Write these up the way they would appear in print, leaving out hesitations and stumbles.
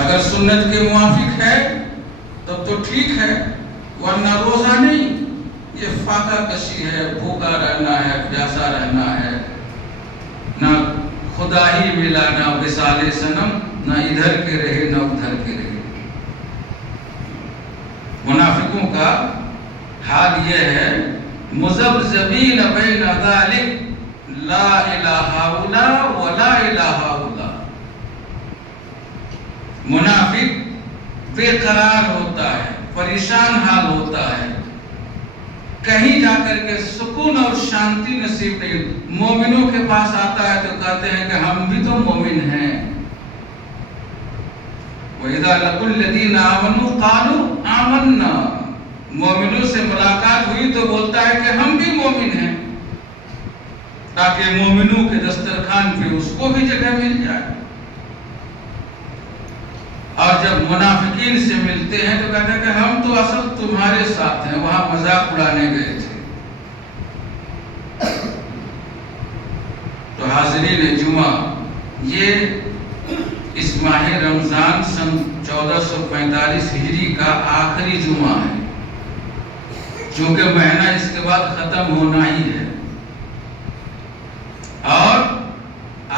اگر سنت کے موافق ہے تب تو ٹھیک ہے، ورنہ روزہ نہیں، یہ فاقہ کشی ہے، بھوکا رہنا ہے، پیاسا رہنا ہے، نہ خدا ہی ملا، نہ وصال صنم، نہ ادھر کے رہے نہ ادھر کے رہے۔ منافقوں کا حال یہ ہے، مذبذبین بین ذالک لا الہ الا ولا الہ الا۔ منافق بے قرار ہوتا ہے، پریشان حال ہوتا ہے، کہیں جا کر کے سکون اور شانتی نصیب نہیں۔ مومنوں کے پاس آتا ہے تو کہتے ہیں کہ ہم بھی تو مومن ہیں۔ وَإِذَا لَقُوا الَّذِينَ آمَنُوا قَالُوا آمَنَّا، مومنوں سے ملاقات ہوئی تو بولتا ہے کہ ہم بھی مومن ہیں، تاکہ مومنوں کے دسترخوان پہ اس کو بھی جگہ مل جائے۔ اور جب منافقین سے ملتے ہیں تو کہتے ہیں کہ ہم تو اصل تمہارے ساتھ ہیں، وہاں مذاق اڑانے گئے تھے۔ تو حاضرین جمعہ، یہ اس ماہ رمضان سن 1445 ہجری کا آخری جمعہ ہے، چونکہ مہینہ اس کے بعد ختم ہونا ہی ہے، اور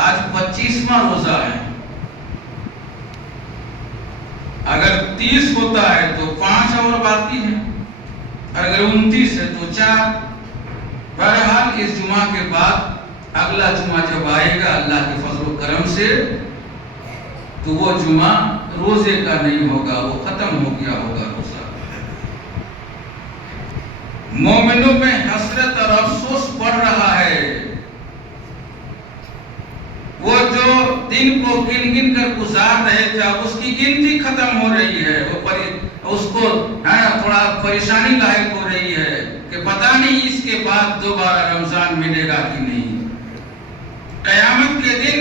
آج 25واں روزہ ہے۔ اگر 30 ہوتا ہے تو 5 اور باقی ہیں، اور اگر 29 ہے تو 4۔ بہرحال اس جمعہ کے بعد اگلا جمعہ جب آئے گا اللہ کے فضل و کرم سے، تو وہ جمعہ روزے کا نہیں ہوگا، وہ ختم ہو گیا ہوگا روزہ۔ مومنوں میں حسرت اور افسوس بڑھ رہا ہے، وہ جو دن کو گن گن کر گزار رہے تھے اب اس کی گنتی ختم ہو رہی ہے، اس کو تھوڑا پریشانی لاحق ہو رہی ہے کہ پتہ نہیں اس کے بعد دوبارہ رمضان ملے گا کہ نہیں۔ قیامت کے دن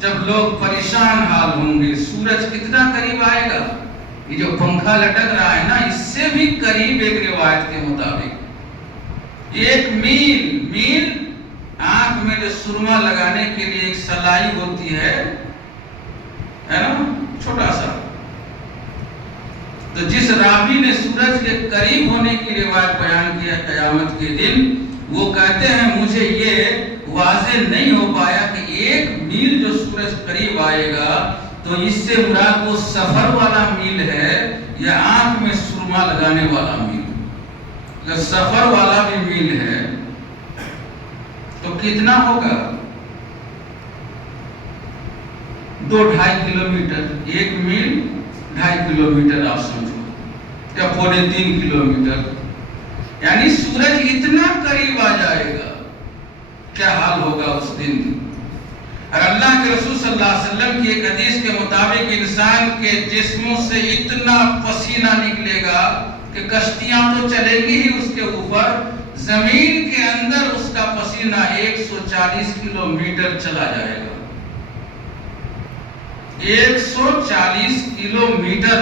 جب لوگ پریشان حال ہوں گے، سورج کتنا قریب آئے گا، یہ جو پنکھا لٹک رہا ہے نا، اس سے بھی قریب ایک روایت کے مطابق 1 میل آنکھ میں جو سرما لگانے کے لیے ایک سلائی ہوتی ہے نا، چھوٹا سا، تو جس راوی نے سورج کے قریب ہونے کی روایت بیان کیا قیامت کے دن، وہ کہتے ہیں مجھے یہ واضح نہیں ہو پایا کہ 1 میل جو سورج قریب آئے گا تو اس سے مراد وہ سفر والا میل ہے یا آنکھ میں سرما لگانے والا میل۔ اگر سفر والا بھی میل ہے تو کتنا ہوگا؟ 2-2.5 کلومیٹر، 1 میل 2.5 کلومیٹر آپ سمجھو، یا 3.25 کلومیٹر، یعنی سورج اتنا قریب آ جائے گا، کیا حال ہوگا اس دن۔ اور اللہ کے رسول صلی اللہ علیہ وسلم کی ایک حدیث کے مطابق انسان کے جسموں سے اتنا پسینہ نکلے گا کہ کشتیاں تو چلیں گی ہی اس کے اوپر، زمین کے اندر اس کا پسینہ 140 کلومیٹر چلا جائے گا۔ 140 کلومیٹر،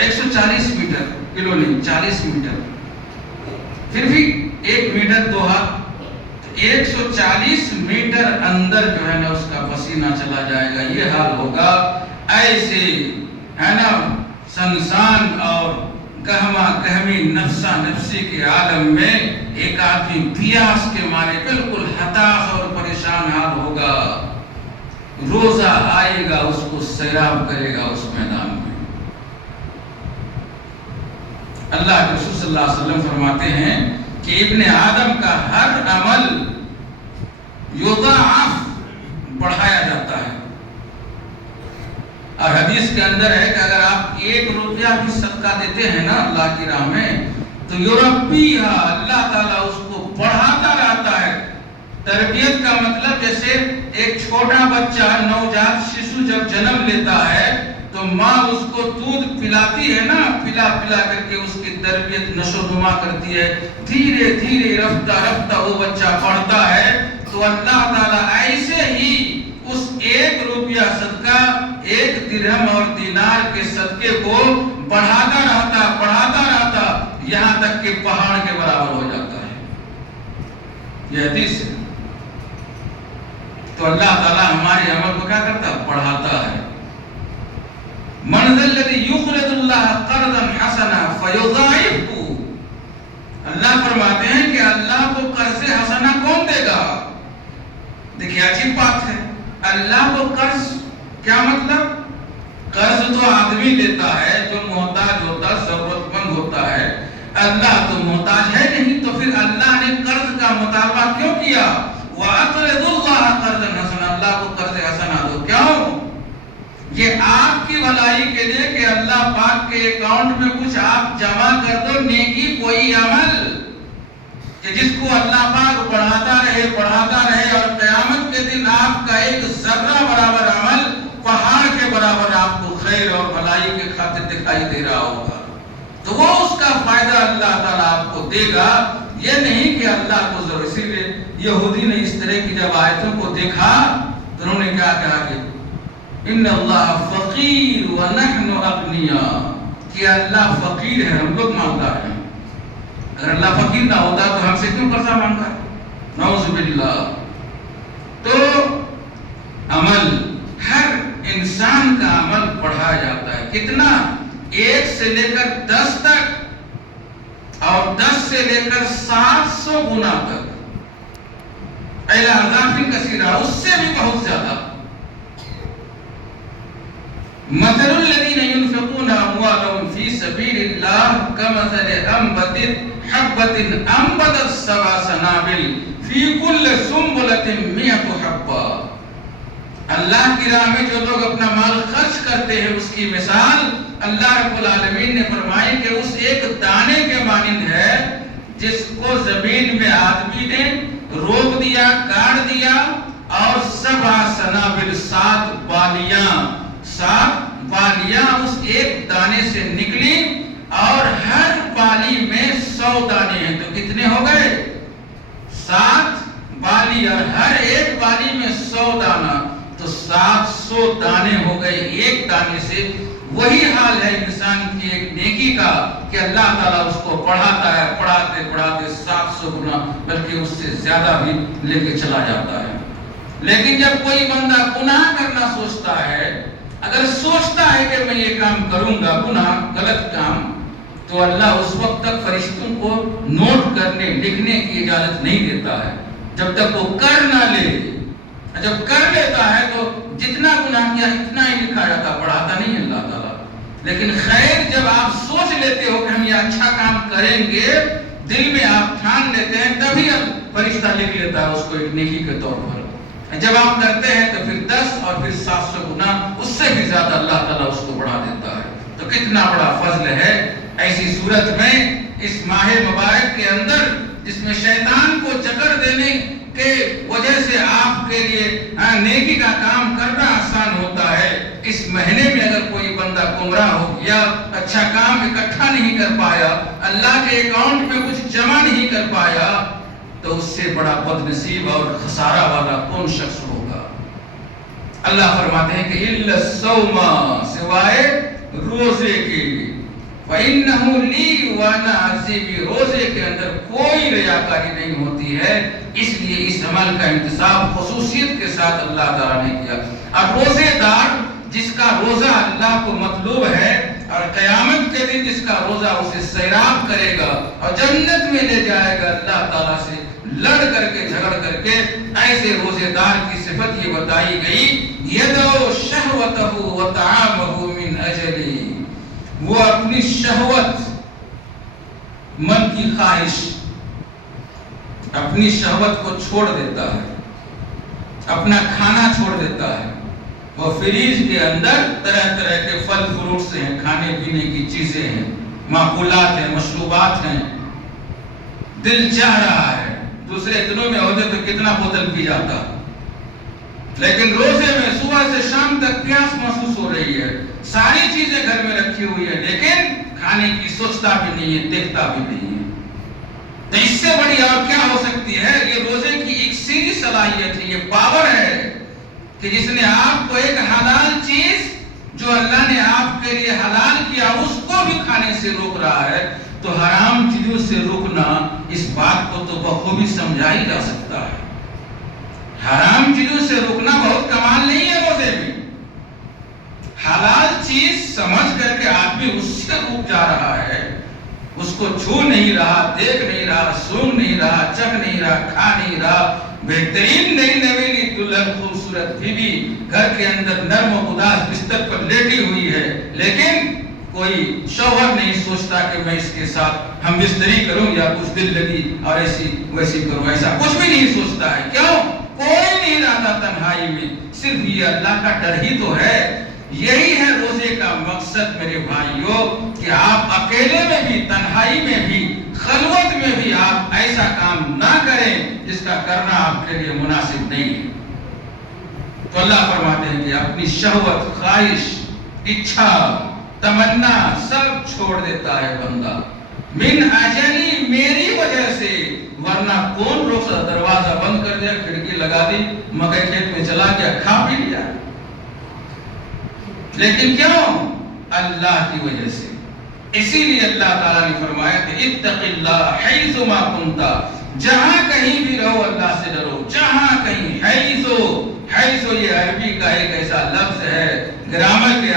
140 میٹر، کلو نہیں 40 میٹر، پھر بھی 1 میٹر 2 ہاتھ، 140 میٹر اندر جو ہے نا اس کا پسینہ چلا جائے گا۔ یہ حال ہوگا، ایسے ہے نا سنسان اور گہما گہمی نفسا نفسی کے عالم میں ایک آدمی پیاس کے مارے بالکل ہتاش اور پریشان حال ہوگا، روزہ آئے گا اس کو سیراب کرے گا اس میدان میں۔ اللہ کے رسول صلی اللہ علیہ وسلم فرماتے ہیں کہ ابن آدم کا ہر عمل یضاعف، بڑھایا جاتا ہے، اور حدیث کے اندر ہے کہ اگر آپ 1 روپیہ بھی صدقہ دیتے ہیں نا اللہ کی راہ میں تو یربیہا، اللہ تعالیٰ اس کو بڑھاتا رہتا ہے۔ تربیت کا مطلب جیسے ایک چھوٹا بچہ نوجات ششو جب جنم لیتا ہے تو ماں اس کو دودھ پلاتی ہے نا، پلا کر کے اس کی تربیت نشو و نما کرتی ہے، دھیرے دھیرے رفتہ رفتہ وہ بچہ بڑھتا ہے۔ تو اللہ تعالیٰ ایسے ہی اس 1 روپیہ صدقہ، 1 درہم اور دینار کے صدقے کو بڑھاتا رہتا یہاں تک کہ پہاڑ کے برابر ہو جاتا ہے۔ یہ حدیث ہے۔ تو تو اللہ تعالیٰ ہمارے عمل کو کیا کرتا ہے؟ بڑھاتا ہے. من ذا الذی یقرض اللہ قرضا حسنا فیضاعفہ. اللہ فرماتے ہیں کہ اللہ کو قرض حسنا کون دے گا؟ دیکھیے عجیب بات ہے. اللہ کو قرض کیا مطلب؟ قرض تو آدمی لیتا ہے جو محتاج ہوتا ہے، ضرورت مند ہوتا ہے. اللہ تو محتاج ہے نہیں، تو پھر اللہ نے قرض کا مطالبہ کیوں کیا؟ وَأَقْرِضُوا اللَّهَ قَرْضًا حَسَنًا. اللہ کو قرض حسنا دو. کیوں؟ یہ آپ کی بھلائی کے لیے کہ اللہ پاک کے اکاؤنٹ میں کچھ آپ جمع کر دو، نیکی کوئی عمل کہ جس کو اللہ پاک بڑھاتا رہے اور قیامت کے دن آپ کا ایک ذرہ برابر عمل پہاڑ کے برابر آپ کو خیر اور بھلائی کے خاطر دکھائی دے رہا ہوگا. تو وہ اس کا فائدہ اللہ تعالیٰ آپ کو دے گا. یہ نہیں کہ اللہ کو ضرور. اسی لیے یہودی نے اس طرح کی جب آیتوں کو دیکھا تو انہوں نے کیا کہا کہ ان اللہ فقیر ونحن اغنیاء، کہ اللہ فقیر ہے، ہم لوگ مالدار ہیں. اگر اللہ فقیر نہ ہوتا تو ہم سے کیوں قرضہ مانگا؟ نعوذ باللہ. تو عمل، ہر انسان کا عمل پڑھایا جاتا ہے. کتنا؟ 1 سے لے کر 10 تک اور 10 سے لے کر 700 گنا تک. اِلَى أَضْعَافٍ كَثِيرَةٍ، اس سے بھی بہت زیادہ. مثل الذين ينفقون أموالهم في سبيل الله كمثل حبة أنبتت 7 سنابل في كل سنبلة 100 حبة. اللہ کی راہ میں جو لوگ اپنا مال خرچ کرتے ہیں اس کی مثال اللہ رب العالمین نے فرمائی کہ اس ایک دانے کے مانند ہے جس کو زمین میں آدمی نے روپ دیا، کاٹ دیا، اور 7 سنابل 7 بالیاں اس ایک دانے سے نکلی، اور ہر بالی میں 100 دانے ہیں. تو کتنے ہو گئے؟ 7 بالی، اور ہر ایک بالی میں 100 دانہ، تو 700 دانے ہو گئے ایک دانے سے. وہی حال ہے انسان کی ایک نیکی کا کہ اللہ تعالیٰ اس کو پڑھاتا ہے، پڑھاتے 700 گنا بلکہ اس سے زیادہ بھی لے کے چلا جاتا ہے. لیکن جب کوئی بندہ گناہ کرنا سوچتا ہے، اگر سوچتا ہے کہ میں یہ کام کروں گا، گناہ، غلط کام، تو اللہ اس وقت تک فرشتوں کو نوٹ کرنے، لکھنے کی اجازت نہیں دیتا ہے جب تک وہ کر نہ لے. جب کر لیتا ہے تو جتنا گناہ کیا اتنا ہی لکھا جاتا، پڑھاتا نہیں اللہ تعالیٰ. لیکن خیر جب آپ سوچ لیتے ہو کہ ہم یہ اچھا کام کریں گے، دل میں آپ ٹھان لیتے ہیں، تبھی فرشتہ لکھ لیتا ہے اس کو ایک نیکی کے طور پر. جب آپ کرتے ہیں تو پھر 10 اور پھر 700 گنا، اس سے بھی زیادہ اللہ تعالیٰ اس کو بڑھا دیتا ہے. تو کتنا بڑا فضل ہے. ایسی صورت میں اس ماہ مبارک کے اندر جس میں شیطان کو جکڑ دینے کے وجہ سے آپ کے لیے نیکی کا کام کرنا آسان ہوتا ہے، اس مہینے میں اگر کوئی بندہ گمراہ ہو گیا، اچھا کام اکٹھا نہیں کر پایا، اللہ کے اکاؤنٹ میں کچھ جمع نہیں کر پایا، تو اس سے بڑا بد نصیب اور خسارہ والا کون شخص ہوگا؟ اللہ فرماتے ہیں کہ الا الصوم، سوائے روزے کے، فَإِنَّهُ لِي وَأَنَا أَجْزِي بِهِ، روزے کے اندر کوئی ریاکاری نہیں ہوتی ہے. اس لیے اس عمل کا انتصاب خصوصیت کے ساتھ اللہ تعالیٰ نے کیا. اب روزے دار جس کا روزہ اللہ کو مطلوب ہے، اور قیامت کے دن جس کا روزہ اسے سیراب کرے گا اور جنت میں لے جائے گا اللہ تعالیٰ سے لڑ کر کے، جھگڑ کر کے، ایسے روزے دار کی صفت یہ بتائی گئی، يَدْعُو شَهْوَتَهُ وَطَعَامَهُ مِنْ أَجَلِهِ، وہ اپنی شہوت، من کی خواہش، اپنی شہوت کو چھوڑ دیتا ہے، اپنا کھانا چھوڑ دیتا ہے. وہ فریج کے اندر طرح طرح کے پھل فروٹس ہیں، کھانے پینے کی چیزیں ہیں، معقولات ہیں، مشروبات ہیں، دل چاہ رہا ہے. دوسرے دنوں میں ہوتے تو کتنا بوتل پی جاتا، لیکن روزے میں صبح سے شام تک پیاس محسوس ہو رہی ہے، ساری چیزیں گھر میں رکھی ہوئی ہے، لیکن کھانے کی سوچتا بھی نہیں ہے، دیکھتا بھی نہیں ہے. تو اس سے بڑی اور کیا ہو سکتی ہے؟ یہ روزے کی ایک سیدھی صلاحیت ہے، یہ پاور ہے کہ جس نے آپ کو ایک حلال چیز جو اللہ نے آپ کے لیے حلال کیا اس کو بھی کھانے سے روک رہا ہے. تو حرام چیزوں سے روکنا، اس بات کو تو بخوبی سمجھا ہی جا سکتا ہے. حرام چیزوں سے رکنا بہت کمال نہیں ہے روزے میں. حلال چیز سمجھ کر کے آدمی اس سے رک جا رہا ہے، اس کو چھو نہیں رہا، دیکھ نہیں رہا، سونگ نہیں رہا، چکھ نہیں رہا، کھا نہیں رہا. بہترین نئی نویلی دلہن خوبصورت بیوی گھر کے اندر نرم و اداس بستر پر لیٹی ہوئی ہے، لیکن کوئی شوہر نہیں سوچتا کہ میں اس کے ساتھ ہم بستری کروں یا کچھ دل لگی اور ایسی ویسی کروں. ایسا کچھ بھی نہیں سوچتا ہے. کیوں؟ کوئی نہیں رہتا تنہائی میں. صرف یہ اللہ کا ڈر ہی تو ہے. یہی ہے روزے کا مقصد میرے بھائیوں، کہ آپ اکیلے میں بھی، تنہائی میں بھی، خلوت میں بھی آپ ایسا کام نہ کریں جس کا کرنا آپ کے لیے مناسب نہیں ہے. تو اللہ فرماتے ہیں کہ اپنی شہوت، خواہش، اچھا، تمنا سب چھوڑ دیتا ہے بندہ. من اجلی، میری وجہ سے. ورنہ کون روک سکتا؟ دروازہ بند کر دیا، کھڑکی لگا دی، مکئی کھیت میں چلا گیا، کھا پی لیا. لیکن کیوں؟ اللہ کی وجہ سے. اسی لیے اللہ تعالیٰ نے فرمایا کہ اتق اللہ حیث ما کنت، جہاں کہیں بھی رہو اللہ سے ڈرو. جہاں کہیں، حیث یہ عربی کا ایک ایسا لفظ ہے، گرامر کے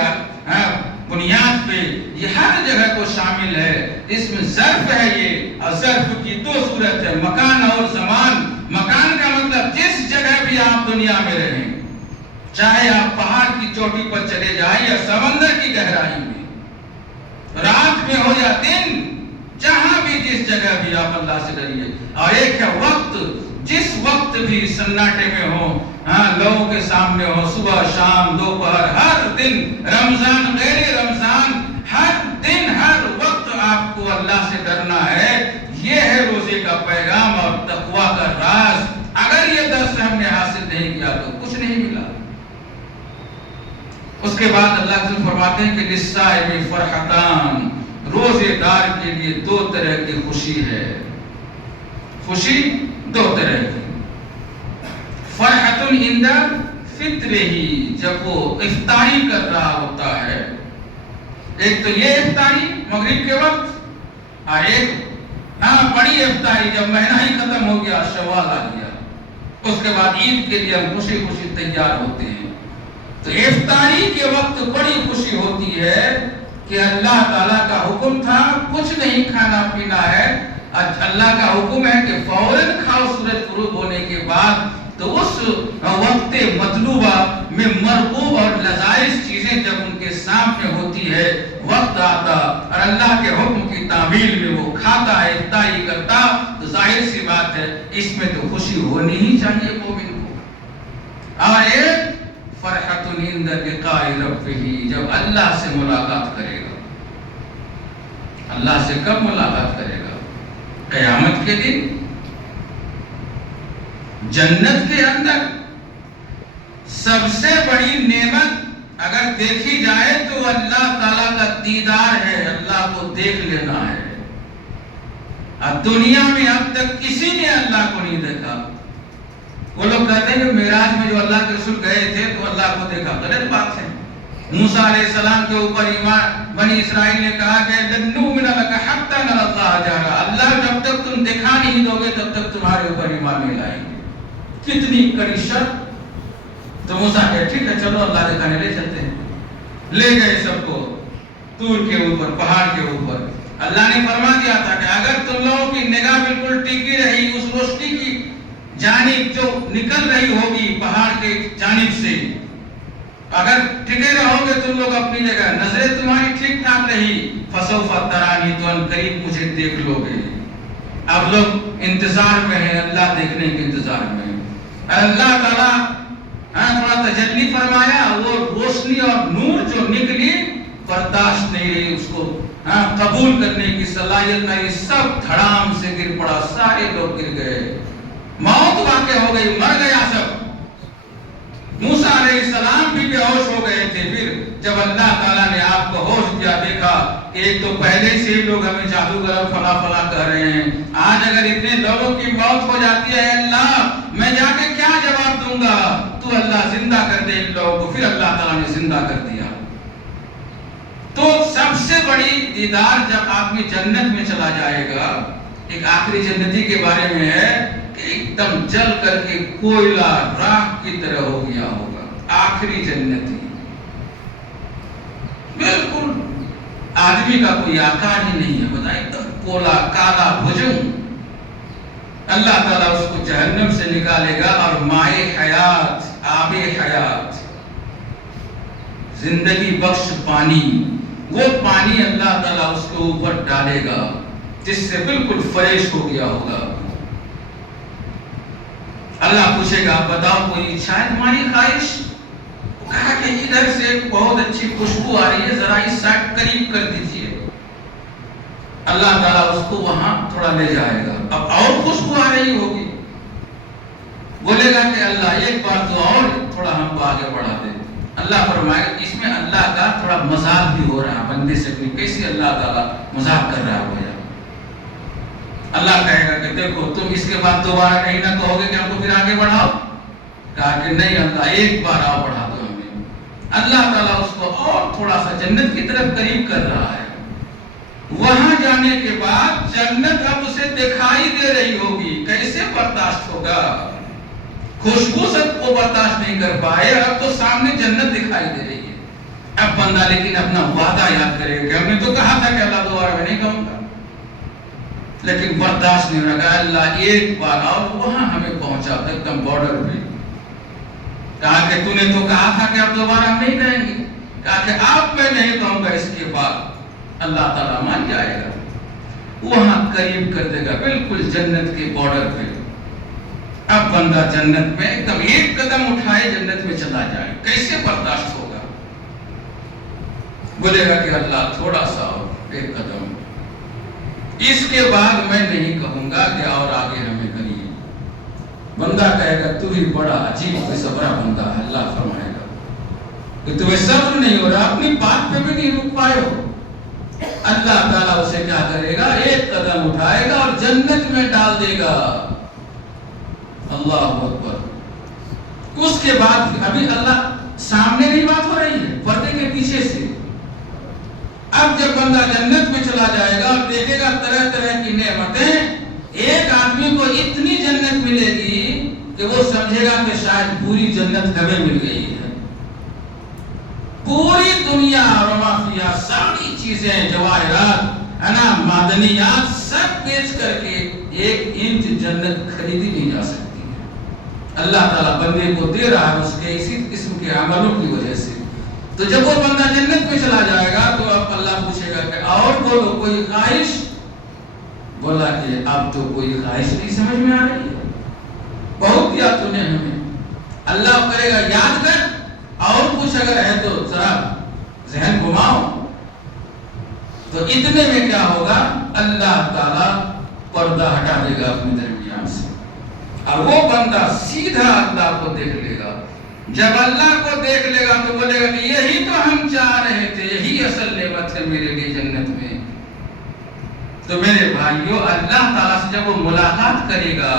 بنیاد پہ یہ ہر جگہ کو شامل ہے. اس میں ظرف ہے یہ، اور ظرف کی دو صورت ہے، مکان اور زمان. مکان کا مطلب جس جگہ بھی آپ دنیا میں رہیں، چاہے آپ پہاڑ کی چوٹی پر چلے جائیں یا سمندر کی گہرائی میں، رات میں ہو یا دن، جہاں بھی جس جگہ بھی آپ اللہ سے ڈریے. اور ایک ہے وقت، جس وقت بھی سناٹے میں ہو، لوگوں کے سامنے ہو، صبح شام دوپہر، ہر دن، رمضان غیر رمضان، ہر دن ہر وقت آپ کو اللہ سے ڈرنا ہے. یہ ہے روزے کا پیغام اور تقویٰ کا راز. اگر یہ درس ہم نے حاصل نہیں کیا تو کچھ نہیں ملا. اس کے بعد اللہ تعالیٰ فرماتے ہیں کہ للصائم فرحتان، روزے دار کے لیے دو طرح کی خوشی ہے. خوشی دو طرح کی. فرحت عند فطرہ، جب وہ افطاری کر رہا ہوتا ہے. ایک تو یہ افطاری مغرب کے وقت، اور ایک بڑی افطاری جب مہینہ ہی ختم ہو گیا، شوال آ گیا، اس کے بعد عید کے لیے ہم خوشی خوشی تیار ہوتے ہیں. تو افطاری کے وقت بڑی خوشی ہوتی ہے کہ اللہ تعالیٰ کا حکم تھا کچھ نہیں کھانا پینا ہے. اللہ کا حکم ہے کہ فوراً کھاؤ سورج غروب ہونے کے بعد. تو اس وقت مطلوبہ میں مرغوب اور لذائذ چیزیں جب ان کے سامنے ہوتی ہے، وقت آتا اور اللہ کے حکم کی تعمیل میں وہ کھاتا ہے، افطاری کرتا، تو ظاہر سی بات ہے اس میں تو خوشی ہونی ہی چاہیے مومن کو. اور ایک فرحت عند لقاء ربہ، جب اللہ سے ملاقات کرے گا. اللہ سے کب ملاقات کرے گا؟ قیامت کے دن. جنت کے اندر سب سے بڑی نعمت اگر دیکھی جائے تو اللہ تعالیٰ کا دیدار ہے، اللہ کو دیکھ لینا ہے. اب دنیا میں اب تک کسی نے اللہ کو نہیں دیکھا. وہ لوگ کہتے ہیں کہ معراج میں جو اللہ کے رسول گئے تھے تو اللہ کو دیکھا. غلط بات ہے. موسیٰ علیہ السلام کے اوپر ایمان بنی اسرائیل نے کہا کہ لن نؤمن لک حتی نری اللہ جہرا، اللہ جب تک تم دکھا نہیں دو گے تب تک تمہارے اوپر ایمان نہیں لائیں گے. کتنی کڑی شرط. تو موسیٰ کہے ٹھیک ہے چلو اللہ دکھانے لے چلتے ہیں. لے گئے سب کو طور کے اوپر، پہاڑ کے اوپر. اللہ نے فرما دیا تھا کہ اگر تم لوگوں کی نگاہ بالکل ٹکی رہی اس روشنی کی جانب جو نکل رہی ہوگی پہاڑ کے جانب سے، اگر ٹکے رہو گے تم لوگ اپنی جگہ، نظریں تمہاری ٹھیک ٹھاک رہی، فسوف ترانی، تو ان قریب مجھے دیکھ لو گے. اب لوگ انتظار میں ہیں، اللہ دیکھنے کے انتظار میں. اللہ تعالیٰ تھوڑا تجلی فرمایا، وہ روشنی اور نور جو نکلی برداشت نہیں رہی، اس کو قبول کرنے کی صلاحیت نہیں، سب دھڑام سے گر پڑا، سارے لوگ گر گئے، موت واقع ہو گئی، مر گیا سب. موسیٰ علیہ السلام بھی بے ہوش ہو گئے تھے. پھر جب اللہ تعالیٰ نے آپ کو ہوش دیا، دیکھا کہ ایک تو پہلے سے ہی لوگ ہمیں جادوگر فلا فلا کہہ رہے ہیں، آج اگر اتنے لوگوں کی موت ہو جاتی ہے اللہ میں جا کے کیا جواب دوں گا؟ تو اللہ زندہ کر دے ان لوگوں کو. پھر اللہ تعالیٰ نے زندہ کر دیا. تو سب سے بڑی دیدار جب آدمی جنت میں چلا جائے گا. ایک آخری جنتی کے بارے میں ہے کہ ایک دم جل کر کے کوئلہ راکھ کی طرح ہو گیا ہوگا، آخری جنت ہی، بالکل آدمی کا کوئی آکار ہی نہیں ہے، بتائیں ایک دم کولا کالا بھجن۔ اللہ تعالیٰ اس کو جہنم سے نکالے گا اور مائے حیات، آب حیات، زندگی بخش پانی، وہ پانی اللہ تعالیٰ اس کے اوپر ڈالے گا جس سے بالکل فریش ہو گیا ہوگا۔ اللہ پوچھے گا بتاؤ کوئی شاید تمہاری خواہش؟ کہا کہ ادھر سے ایک بہت اچھی خوشبو آ رہی ہے، ذرا اس سائڈ قریب کر دیجئے۔ اللہ تعالیٰ اس کو وہاں تھوڑا لے جائے گا، اب اور خوشبو آ رہی ہوگی، بولے گا کہ اللہ ایک بار تو اور تھوڑا ہم کو آگے بڑھا دے۔ اللہ فرمائے گا اس میں اللہ کا تھوڑا مذاق بھی ہو رہا ہے بندے سے، کیسی اللہ تعالیٰ مذاق کر رہا ہے۔ اللہ کہے گا کہ دیکھو تم اس کے بعد دوبارہ نہیں نہ کہو گے کہ ہم کو پھر آگے بڑھاؤ؟ کہا کہ نہیں اللہ ایک بار آؤ بڑھا دو ہمیں۔ اللہ تعالیٰ اس کو اور تھوڑا سا جنت کی طرف قریب کر رہا ہے۔ وہاں جانے کے بعد جنت اب اسے دکھائی دے رہی ہوگی، کیسے برداشت ہوگا؟ خوشبو سے وہ برداشت نہیں کر پائے، اب تو سامنے جنت دکھائی دے رہی ہے۔ اب بندہ لیکن اپنا وعدہ یاد کرے گا کہ ہم نے تو کہا تھا کہ اللہ دوبارہ میں نہیں کہوں گا، لیکن برداشت نہیں رہا۔ اللہ ایک بار اور وہاں ہمیں پہنچا تھا ایک دم بارڈر پہ، کہا کہ تو نے تو کہا تھا کہ اب دوبارہ ہم نہیں کہیں گے، کہا کہ اب میں نہیں کہوں گا اس کے بعد۔ اللہ تعالیٰ مان جائے گا، وہاں قریب کر دے گا بالکل جنت کے بارڈر پہ۔ اب بندہ جنت میں ایک دم ایک قدم اٹھائے جنت میں چلا جائے، کیسے برداشت ہوگا؟ بولے گا کہ اللہ تھوڑا سا اور ایک قدم، اس کے بعد میں نہیں کہوں گا کہ اور آگے ہمیں کریے۔ بندہ کہے گا تو ہی بڑا عجیب و صبرا بندہ ہے۔ اللہ فرمائے گا کہ تمہیں صبر نہیں ہو رہا، اپنی بات پہ بھی نہیں رک پائے ہو۔ اللہ تعالیٰ اسے کیا کرے گا؟ ایک قدم اٹھائے گا اور جنت میں ڈال دے گا۔ اللہ اکبر۔ اس کے بعد ابھی اللہ سامنے نہیں بات ہو رہی ہے، پردے کے پیچھے سے۔ اب جب بندہ جنت میں چلا جائے گا اور دیکھے گا طرح طرح کی نعمتیں، ایک آدمی کو اتنی جنت ملے گی کہ وہ سمجھے گا کہ شاید پوری جنت ہمیں مل گئی ہے۔ پوری دنیا اور مافیا ساری چیزیں، جواہرات، معدنیات سب بیچ کر کے ایک انچ جنت خریدی نہیں جا سکتی ہے۔ اللہ تعالیٰ بندے کو دے رہا ہے اس کے اسی قسم کے عملوں کی وجہ سے۔ تو جب وہ بندہ جنت میں چلا جائے گا تو اب اللہ پوچھے گا کہ اور بولو کوئی خواہش؟ بولا کہ اب تو کوئی خواہش نہیں سمجھ میں آ رہی ہے، بہت دیا تو نے ہمیں۔ اللہ کرے گا یاد کر اور کچھ اگر ہے تو ذرا ذہن گھماؤ۔ تو اتنے میں کیا ہوگا؟ اللہ تعالیٰ پردہ ہٹا دے گا اپنے درمیان سے، اور وہ بندہ سیدھا اللہ کو دیکھ لے گا۔ جب اللہ کو دیکھ لے گا تو بولے گا کہ یہی تو ہم چاہ رہے تھے، یہی اصل نعمت ہے میرے لیے جنت میں۔ تو میرے بھائیوں، اللہ تعالیٰ سے جب وہ ملاقات کرے گا،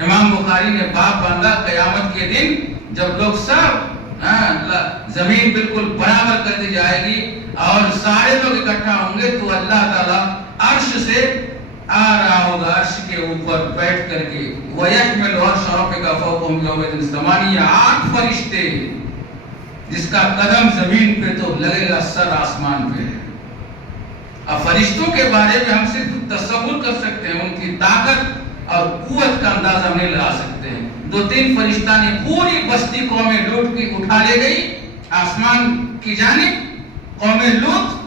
امام بخاری نے باب باندھا قیامت کے دن جب لوگ سب زمین بالکل برابر کر دی جائے گی اور سارے لوگ اکٹھا ہوں گے تو اللہ تعالیٰ عرش سے آ رہا ہوگا، عرش کے اوپر بیٹھ کر کے وَيَحْمِلُ عَرْشَ رَبِّكَ فَوْقَهُمْ يَوْمَئِذٍ ثَمَانِيَةُ 8 فرشتے، جس کا قدم زمین پہ تو لگے گا سر آسمان پہ ہے۔ اب فرشتوں کے بارے میں ہم صرف تصور کر سکتے ہیں، ان کی طاقت اور قوت کا اندازہ نہیں لگا سکتے ہیں۔ 2-3 فرشتہ نے پوری بستی قوم لوط کی اٹھا لے گئی آسمان کی جانب، قوم لوط،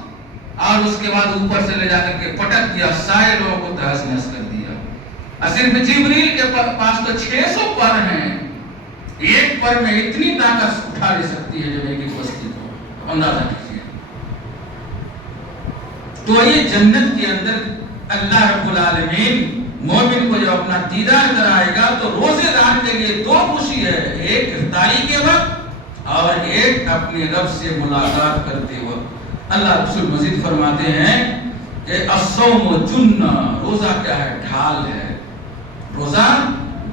اور اس کے بعد اوپر سے لے جا کر کے پٹک دیا، سارے لوگوں کو تہس نہس کر دیا۔ اور صرف جبریل کے پاس تو 600 پر ہیں، ایک پر میں اتنی طاقت اٹھا لے سکتی ہے جو ایک بستی کو، اندازہ کیجیے۔ تو یہ جنت کے اندر اللہ رب العالمین مومن کو جب اپنا دیدار کرائے گا تو روزے دار کے لیے 2 خوشی ہے، ایک افطاری کے وقت اور ایک اپنے رب سے ملاقات کرتے وقت۔ اللہ رسول مزید فرماتے ہیں کہ الصوم جنہ، روزہ کیا ہے؟ ڈھال ہے۔ روزہ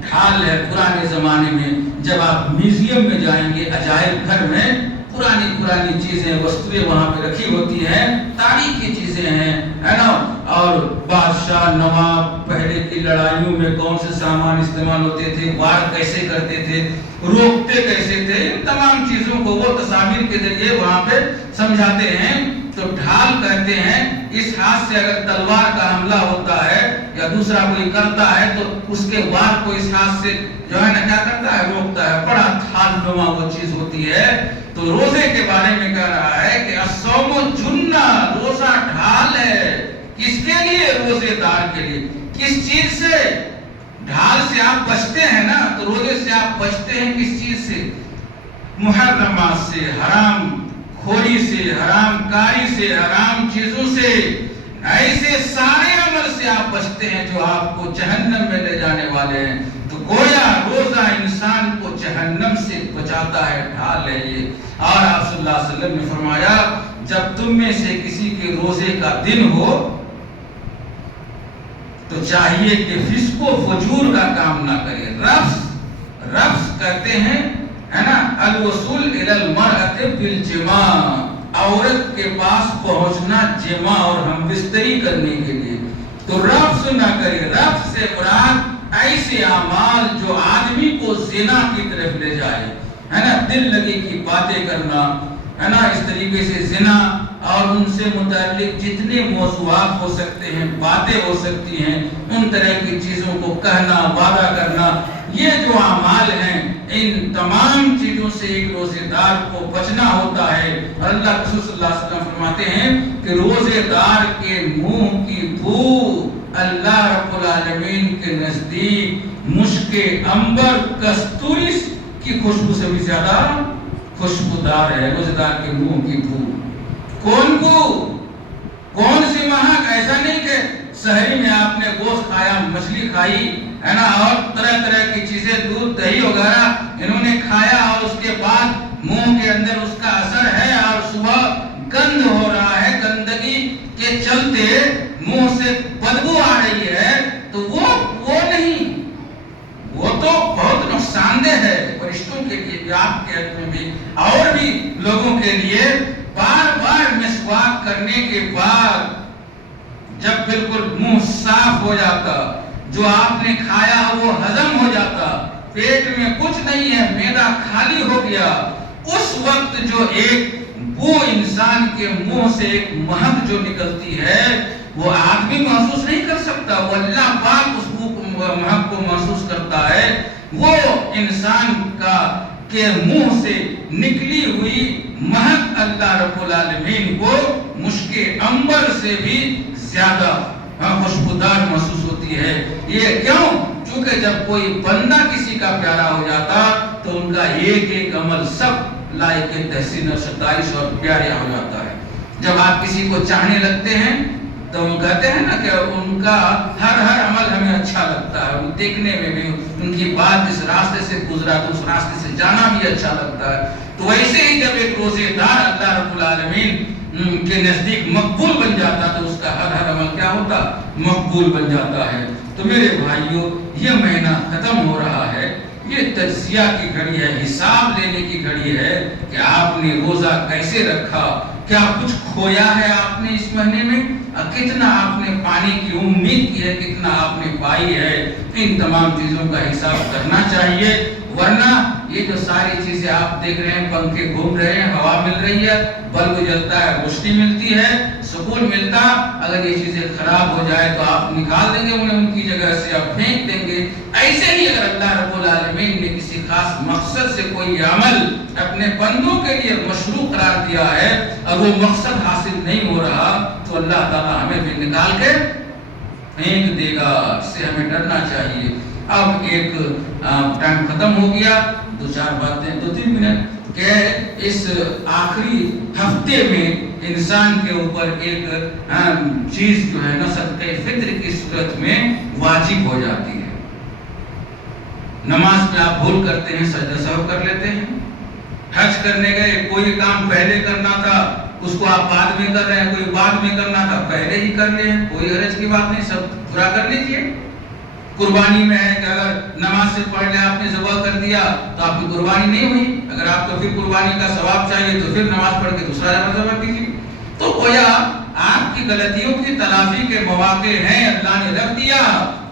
ڈھال ہے۔ پرانے زمانے میں جب آپ میوزیم میں جائیں گے، عجائب گھر میں پرانی چیزیں، وستویں وہاں پہ رکھی ہوتی ہیں، تاریخی چیزیں ہیں، ہے نا، اور بادشاہ نواب پہلے کی لڑائیوں میں کون سے سامان استعمال ہوتے تھے، وار کیسے کرتے تھے، روکتے کیسے تھے، ان تمام چیزوں کو وہ تصاویر کے ذریعے وہاں پہ سمجھاتے ہیں۔ تو ڈھال کہتے ہیں اس ہاتھ سے اگر تلوار کا حملہ ہوتا ہے یا دوسرا کوئی کرتا ہے تو اس کے وار کو اس ہاتھ سے جو ہے نا کیا کرتا ہے، روکتا ہے۔ بڑا ڈھال نما وہ چیز ہوتی ہے۔ تو روزے کے بارے میں کہہ رہا ہے کہ الصوم جنہ، روزہ ڈھال ہے۔ کس کے لیے؟ روزے دار کے لیے۔ کس چیز سے؟ ڈھال سے آپ بچتے ہیں نا، تو روزے سے آپ بچتے ہیں کس چیز سے؟ محرمات سے، حرام خوری سے، حرام کاری سے، حرام چیزوں سے، ایسے سارے عمل سے آپ بچتے ہیں جو آپ کو جہنم میں لے جانے والے ہیں۔ تو گویا روزہ انسان کو جہنم سے بچاتا ہے، ڈھال ہے یہ۔ اور آپ صلی اللہ علیہ وسلم نے فرمایا جب تم میں سے کسی کے روزے کا دن ہو تو چاہیے کہ فسق و فجور کا کام نہ کرے۔ رفس کہتے ہیں ہے نا، الوصول الی المرأۃ بالجماع، عورت کے پاس پہنچنا جماع اور ہم بستری کرنے کے لیے۔ تو رفس نہ کرے۔ رفس سے مراد ایسے اعمال جو آدمی کو زنا کی طرف لے جائے، ہے نا، دل لگی کی باتیں کرنا، ہے نا، اس طریقے سے زنا اور ان سے متعلق جتنے موضوعات ہو سکتے ہیں، باتیں ہو سکتی ہیں، ان طرح کی چیزوں کو کہنا، وعدہ کرنا، یہ جو اعمال ہیں ان تمام چیزوں سے ایک روزے دار کو بچنا ہوتا ہے۔ اور اللہ رسول صلی اللہ علیہ وسلم فرماتے ہیں کہ روزے دار کے منہ کی بو اللہ رب العالمین کے نزدیک مشک عنبر کستوری کی خوشبو سے بھی زیادہ خوشبودار ہے۔ روزے دار کے منہ کی بو کون بو، کون سی مہک؟ ایسا نہیں کہ شہری میں آپ نے گوشت کھایا، مچھلی کھائی، ہے نا، اور طرح طرح کی چیزیں، دودھ دہی وغیرہ انہوں نے کھایا اور اس کے بعد منہ کے اندر اس کا اثر ہے اور صبح گند ہو رہا ہے، گندگی کے چلتے منہ سے بدبو آ رہی ہے، تو وہ نہیں، وہ تو بہت نقصان دہ ہے فرشتوں کے لیے بھی، آپ کے حق میں بھی اور بھی لوگوں کے لیے۔ بار بار مسواک کرنے کے بعد جب بالکل منہ صاف ہو جاتا، جو آپ نے کھایا وہ ہضم ہو جاتا، پیٹ میں کچھ نہیں ہے، معدہ خالی ہو گیا، اس وقت جو ایک بو انسان کے منہ سے ایک مہک جو نکلتی ہے وہ آدمی محسوس نہیں کر سکتا، وہ اللہ پاک اس مہک کو محسوس کرتا ہے۔ وہ انسان کا کے منہ سے نکلی ہوئی مہک اللہ رب العالمین کو مشک عنبر سے بھی زیادہ خوشبودار محسوس ہوتی ہے۔ یہ کیوں؟ چونکہ جب کوئی بندہ کسی کا پیارا ہو جاتا تو ان کا ایک ایک عمل سب لائق تحسین اور ستائش اور پیارا ہو جاتا ہے۔ جب آپ کسی کو چاہنے لگتے ہیں تو ہم کہتے ہیں نا کہ ان کا ہر عمل ہمیں اچھا لگتا ہے، دیکھنے میں بھی ان کی بات جس راستے سے گزرا تو اس راستے سے جانا بھی اچھا لگتا ہے۔ تو ویسے ہی جب ایک روزے دار اللہ رب العالمین کے نزدیک مقبول بن جاتا تو اس کا ہر عمل کیا ہوتا؟ مقبول بن جاتا ہے۔ تو میرے بھائیوں، یہ مہینہ ختم ہو رہا ہے، یہ تجزیہ کی گھڑی ہے، حساب لینے کی گھڑی ہے کہ آپ نے روزہ کیسے رکھا، کیا کچھ کھویا ہے آپ نے اس مہینے میں، کتنا آپ نے پانی کی امید کی ہے، کتنا آپ نے پائی ہے۔ ان تمام چیزوں کا حساب کرنا چاہیے، ورنہ یہ جو ساری چیزیں آپ دیکھ رہے ہیں، پنکھے گھوم رہے ہیں، ہوا مل رہی ہے، بلب جلتا ہے، روشنی ملتی ہے، سکون ملتا، اگر یہ چیزیں خراب ہو جائے تو آپ نکال دیں گے انہیں، ان کی جگہ سے آپ پھینک دیں گے۔ ایسے ہی اگر اللہ رب العالمین نے کسی خاص مقصد سے کوئی عمل اپنے بندوں کے لیے مشروع قرار دیا ہے اور وہ مقصد حاصل نہیں ہو رہا تو اللہ تعالیٰ ہمیں بھی نکال کے پھینک دے گا، اس سے ہمیں ڈرنا چاہیے۔ اب ایک ٹائم ختم ہو گیا، دو چار باتیں، 2-3 منٹ، کہ اس آخری ہفتے میں انسان کے اوپر ایک چیز جو ہے نا صدقہ فطر کی صورت میں واجب ہو جاتی ہے۔ نماز میں آپ بھول کرتے ہیں، سجدہ سہو کر لیتے ہیں، حج کرنے گئے، کوئی کام پہلے کرنا تھا اس کو آپ بعد میں کر رہے ہیں، کوئی بعد میں کرنا تھا پہلے ہی کر لیں، کوئی حرج کی بات نہیں، سب پورا کر لیجئے۔ قربانی میں ہے کہ اگر نماز سے پڑھ لے آپ نے ذبح کر دیا تو آپ کی قربانی نہیں ہوئی، اگر آپ کو پھر قربانی کا ثواب چاہیے تو پھر نماز پڑھ کے دوسرا ذبح کیجیے۔ تو گویا آپ کی غلطیوں کی تلافی کے مواقع ہیں، اللہ نے رکھ دیا،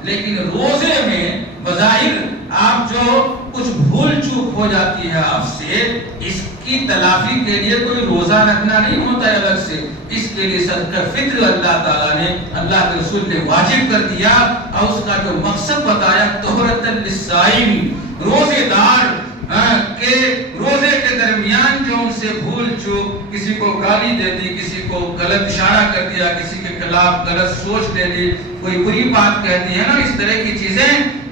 لیکن روزے میں بظاہر آپ جو کچھ بھول چوک ہو جاتی ہے آپ سے، اس کی تلافی کے لیے کوئی روزہ رکھنا نہیں ہوتا ہے الگ سے، اس کے لیے صدقہ فطر اللہ تعالیٰ نے، اللہ کے رسول نے واجب کر دیا، اور اس کا جو مقصد بتایا طہرۃ للصائم، روزے دار کہ روزے کے درمیان جو ان سے بھول چوک، کسی کو گالی دے دی، کسی کو غلط اشارہ کر دیا، کسی کے خلاف غلط سوچ دے دی، کوئی بری بات کہہ دی ہے نا، اس طرح کی چیزیں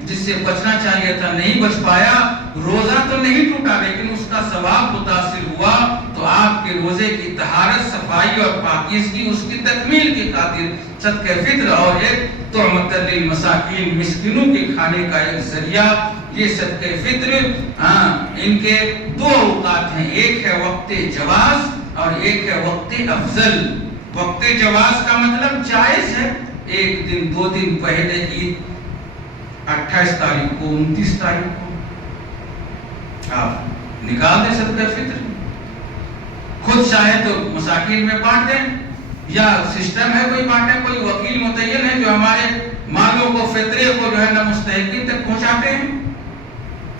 جس سے بچنا چاہیے تھا نہیں بچ پایا، روزہ تو نہیں ٹوٹا لیکن اس کا ثواب متاثر ہوا، تو آپ کے روزے کی طہارت، صفائی اور پاکیزگی، اس کی تکمیل کی خاطر صدقہ فطر اور ایک طعمۃ للمساکین، مسکینوں کے کھانے کا ایک ذریعہ، یہ صدقہ فطر ان کے دو اوقات ہیں، ایک ہے وقت جواز اور ایک ہے وقت افضل۔ وقت جواز کا مطلب جائز ہے، ایک دن 2 دن پہلے عید 28 تاریخ کو 29 تاریخ کو آپ نکال دیں صدقہ فطر، خود چاہے تو مساکین میں بانٹ دیں، یا سسٹم ہے کوئی بانٹے، کوئی وکیل متعین ہے جو ہمارے مالوں کو، فطرے کو جو ہے نا مستحقین تک پہنچاتے ہیں،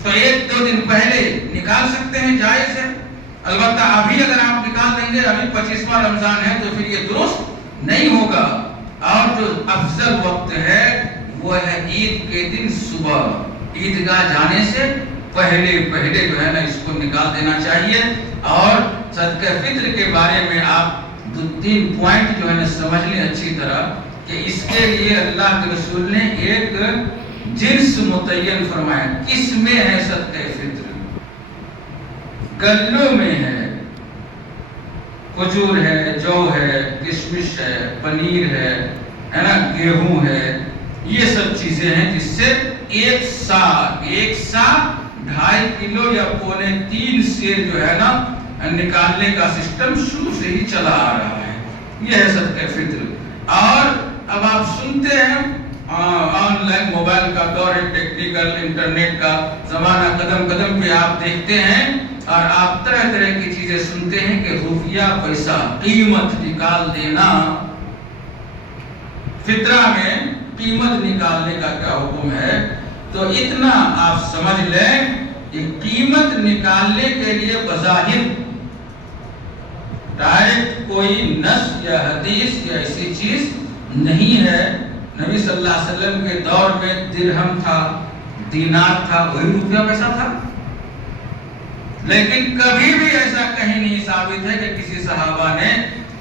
تو 1-2 دن پہلے نکال سکتے ہیں، جائز ہے۔ البتہ ابھی اگر آپ نکال دیں گے، ابھی 25واں رمضان ہے، تو پھر یہ درست نہیں ہوگا۔ اور جو افضل وقت ہے وہ ہے عید کے دن صبح، عیدگاہ جانے سے پہلے جو ہے نا اس کو نکال دینا چاہیے۔ اور صدقہ فطر کے بارے میں آپ 2-3 پوائنٹ جو ہے نا سمجھ لیں اچھی طرح، کہ اس کے لیے اللہ کے رسول نے ایک جنس متعین فرمایا۔ کس میں ہے صدقہ فطر؟ گلوں میں ہے، کھجور ہے، جو ہے، کشمش ہے، پنیر ہے نا، گیہوں ہے، یہ سب چیزیں ہیں جس سے 1 سا 2.5 کلو یا 2.25 سیر جو ہے نا نکالنے کا سسٹم شروع سے ہی چلا آ رہا ہے، یہ ہے صدقہ فطر۔ اور اب آپ سنتے ہیں آن لائن موبائل کا دور ہے، ٹیکنیکل انٹرنیٹ کا زمانہ، قدم قدم پہ آپ دیکھتے ہیں اور آپ طرح طرح کی چیزیں سنتے ہیں کہ روپیہ پیسہ قیمت نکال دینا، فطرہ میں قیمت نکالنے کا کیا حکم ہے؟ تو اتنا آپ سمجھ لیں کہ قیمت نکالنے کے لیے بظاہر ڈائریکٹ کوئی نص یا حدیث یا ایسی چیز نہیں ہے۔ نبی صلی اللہ علیہ وسلم کے دور میں درہم تھا، دینار تھا، وہی روپیہ پیسہ تھا، لیکن کبھی بھی ایسا کہیں نہیں ثابت ہے کہ کسی صحابہ نے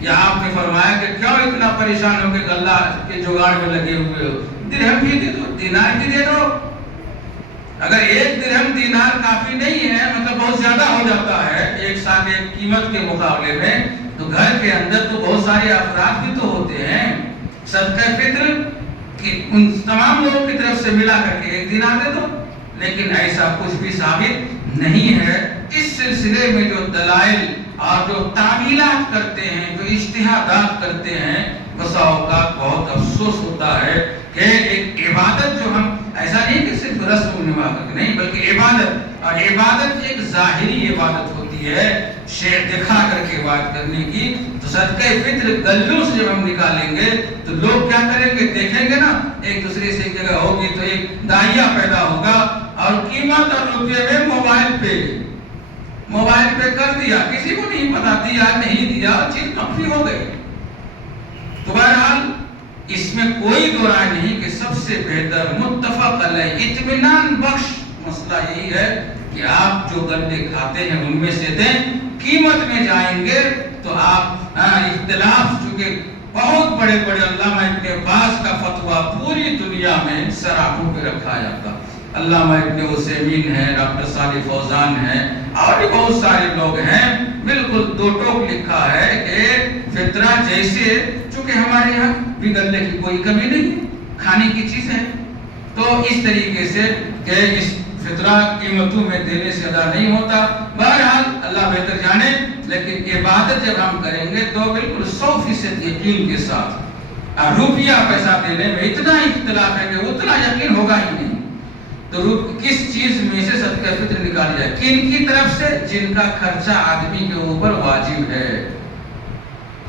یا آپ نے فرمایا کہ کیوں اتنا پریشان ہو کے اللہ کے جگاڑ میں لگے ہوئے ہو، درہم بھی دے دو، دینار بھی دے دو۔ اگر 1 درہم دینار کافی نہیں ہے، مطلب بہت زیادہ ہو جاتا ہے ایک ساتھ ایک قیمت کے مقابلے میں، تو گھر کے اندر تو بہت سارے افراد بھی تو ہوتے ہیں، صدقہ فطر ان تمام لوگوں کی طرف سے ملا کر کے 1 دینار دے دو، لیکن ایسا کچھ بھی ثابت نہیں ہے۔ اس سلسلے میں جو دلائل اور جو تعمیلات کرتے ہیں، جو اجتہادات کرتے ہیں، بسا اوقات بہت افسوس ہوتا ہے کہ ایک عبادت جو ہم ایسا نہیں کہ صرف رسم و نماز نہیں، بلکہ عبادت، اور عبادت ایک ظاہری عبادت ہوتی ہے، شیء دکھا کر کے عبادت کرنے کی۔ تو صدقہ فطر گلوں سے جب ہم نکالیں گے تو لوگ کیا کریں گے، دیکھیں گے نا ایک دوسرے سے ایک جگہ ہوگی تو ایک دائیا پیدا ہوگا، اور قیمت اور روپے میں موبائل پہ کر دیا، کسی کو نہیں پتا، دیا نہیں دیا، چیز مخفی ہو گئی۔ تو بہرحال اس میں کوئی دو رائے نہیں کہ سب سے بہتر متفق علیہ اطمینان بخش مسئلہ یہی ہے کہ آپ جو گندے کھاتے ہیں ان میں سے دیں۔ قیمت میں جائیں گے تو آپ اختلاف، چونکہ بہت بڑے علامہ ابن باز کا فتویٰ پوری دنیا میں سراہوں پہ رکھا جاتا، علامہ ابن عثیمین ہے، ڈاکٹر صالح فوزان ہے، اور بھی بہت سارے لوگ ہیں، بالکل 2 ٹوک لکھا ہے کہ فطرہ جیسے، چونکہ ہمارے یہاں بھی غلے کی کوئی کمی نہیں، کھانے کی چیز ہے، تو اس طریقے سے کہ اس فطرہ قیمتوں میں دینے سے ادا نہیں ہوتا۔ بہرحال اللہ بہتر جانے، لیکن عبادت جب ہم کریں گے تو بالکل 100% یقین کے ساتھ، روپیہ پیسہ دینے میں اتنا اختلاف ہے کہ اتنا یقین ہوگا ہی نہیں، تو کس چیز میں سے صدقہ فطر نکالی جائے، کن کی طرف سے؟ جن کا خرچہ آدمی کے اوپر واجب ہے،